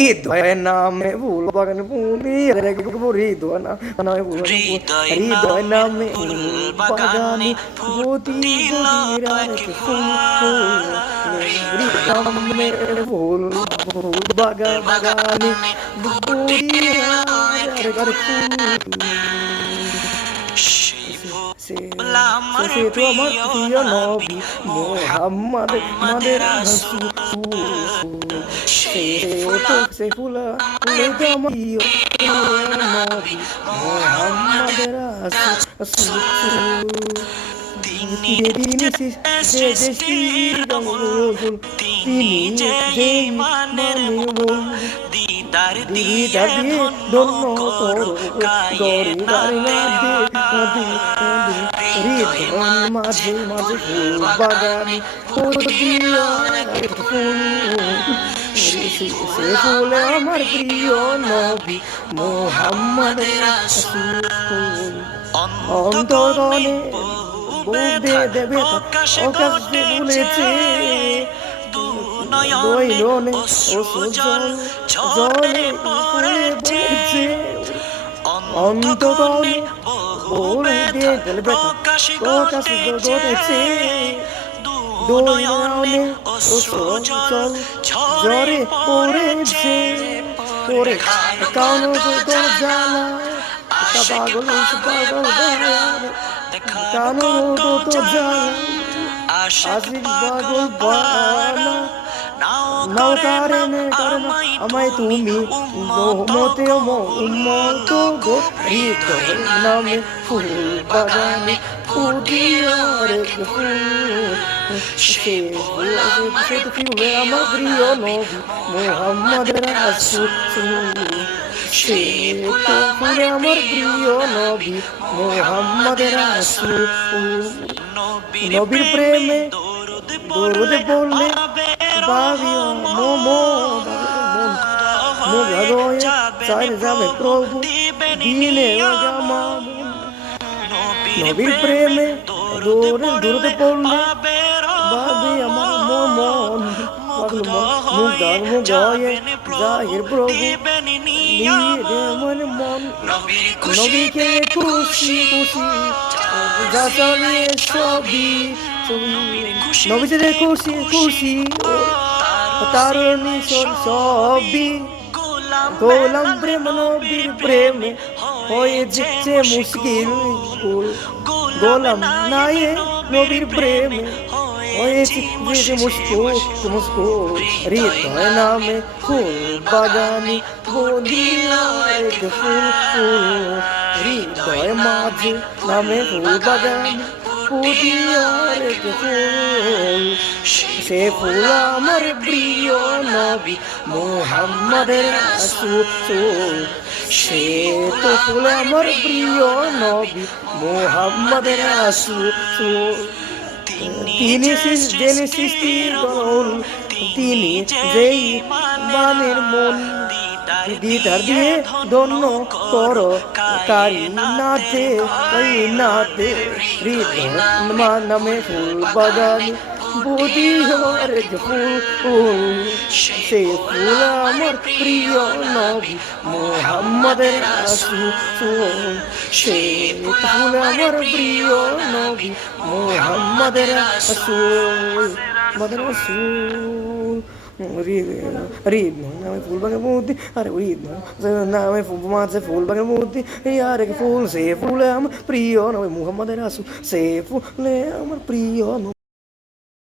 হৃদয় নামে ফুল বাগান ফুলি হৃদয় নামে ফুল হৃদয় নামে ফুল বাগানে গতি গতির আরেক ফুল হৃদয় নামে ফুল বাগানে গতির আরেক ফুল সে তো আমার প্রিয় নবী মোহাম্মদ মাদের রাসূল সে ফুলা তো আমার প্রিয় নবী মোহাম্মদ রাসূল তিনি তিনি যে মানবুল দিদার দিয়ে ধন্য করো দরবার হৃদয় মাঝে মাঝে ফুল বাগানে সে ফুল আমার প্রিয় নবী মোহাম্মদ রাসূল অন্তরগণে বলতে দেবে আকাশে বলেছে নয়নে জলে পড়েছে অন্তরগণে বলতে দেবে আকাশে বলেছে নয়নে জলে পড়েছে পড়ে কান জ্বালা পাগল কানো তো জান আশিক পাগল বানা নাও কারণে আমায় তুমি মতে উম্মত গো হৃদয় নামে ফুল বাগানে ফুটিয়ার ফুল সে ফুল আমার প্রিয় নবী মোহাম্মদ রাসূল সে তো ফুল আমার প্রিয় নবী মোহাম্মদ রাসূল নবীর প্রেমে দরুদ বললে পাবি মন চাই যাবে প্রভু দিনে নবীর প্রেমে দরুদ পড়লে পাবি আমার মন জাহির প্রভু মন নবীকে খুশি খুশি যাচালিয়ে ছবি নবীতে খুশি খুশি তার মিশন সবই গোলাম প্রেম নবীর প্রেমে হয়েছে মুশকিল গোলাম নাই নবীর প্রেমে হয়েছে মুশকিল হৃদয় নামে ফুল বাগানে বলিয়ার ফুল হৃদয় মাঝে নামে ফুল বাগানে বলিয়ার ফুল সে ফুল আমার প্রিয় নবী মোহাম্মদ রাসূল সে তো ফুল আমার প্রিয় নবী মোহাম্মদ রাসূল তিনি জেনে সৃষ্টির গণ তিনি যেই মানের মন দিদার দিয়ে ধন্য কর কারি নাথে হৃদয় নামে ফুল বাগানে বদিয়ার ফুল সে ফুল আমার প্রিয় নবী মোহাম্মদ রাসূল সে ফুল আমার প্রিয় নবী মোহাম্মদ রাসূল নামে ফুল বাগানের মধ্যে আরে নামে মাঝে ফুল বাগানের মধ্যে আর ফুল সে ফুল আমার প্রিয় নবী মুহাম্মদ রাসূল সে ফুলে আমার প্রিয়